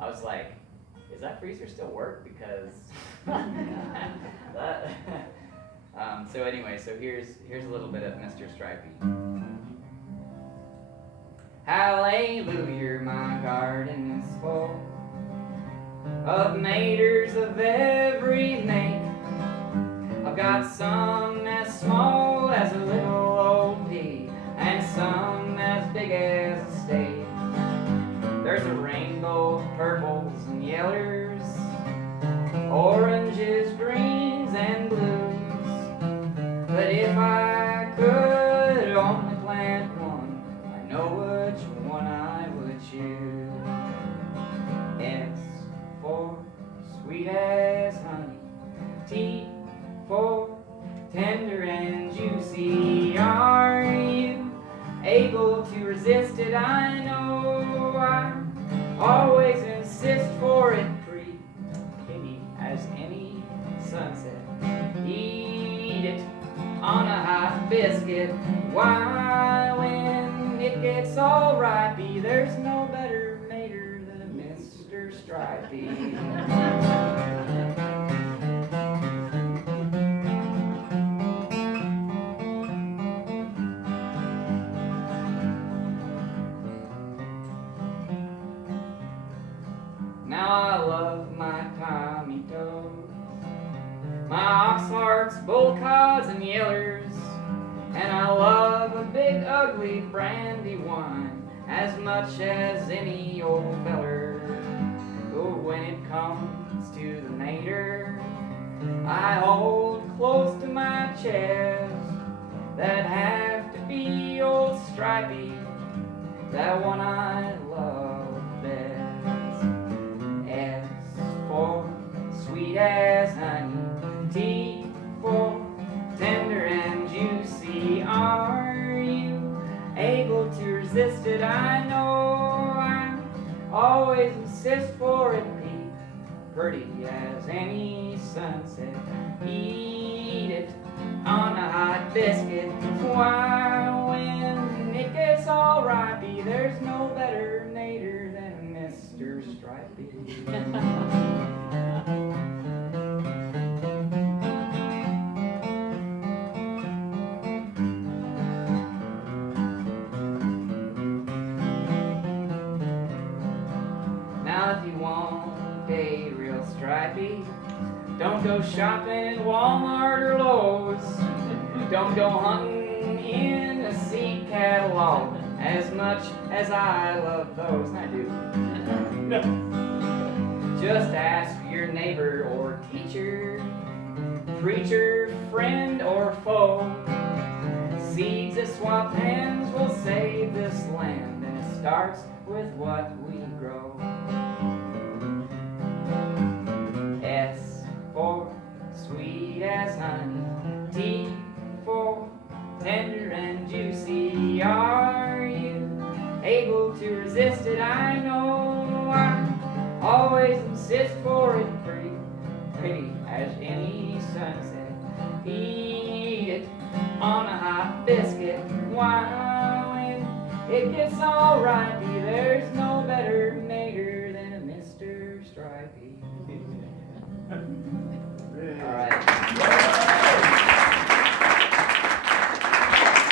I was like, is that freezer still work? Because that. So anyway, so here's a little bit of Mr. Stripey. Hallelujah, my garden is full of maters of every make. I've got some as small as a little old pea, and some as big as a state. There's a rainbow of purples and yellers, oranges, greens, and blues. But if I could only plant one, I know which one I would choose. S for sweet as honey, T for tender and juicy. Are you able to resist it? I know I always insist for it. Pretty as any sunset. Eat it on a hot biscuit. Why, when it gets all ripey, there's no better mater than Mr. Stripey. Now I love my Tommy toes, my oxhearts, bullcods, and yellers, and I love a big ugly brandy wine as much as any old feller. But when it comes to the mater, I hold close to my chest, that'd have to be old Stripey, that one I love best. S for sweet as honey, T for tender and juicy. Are you able to resist it? I know I always insist for it. Pretty as any sunset. Eat it on a hot biscuit. Why, when it gets all ripey, there's no better mater than Mr. Stripey. Now if you want a real Stripey, don't go shopping at Walmart or Lowe's. Don't go hunting in a seed catalog, as much as I love those. I do. Just ask your neighbor or teacher, preacher, friend, or foe. Seeds that swap hands will save this land, and it starts with what we grow. S for sweet as honey, T for tender and juicy. Are you able to resist it? I know I always insist for it. Pretty as any sunset. Eat it on a hot biscuit. Why, when it gets all ripey, there's no better mater than a Mr. Stripey. All right.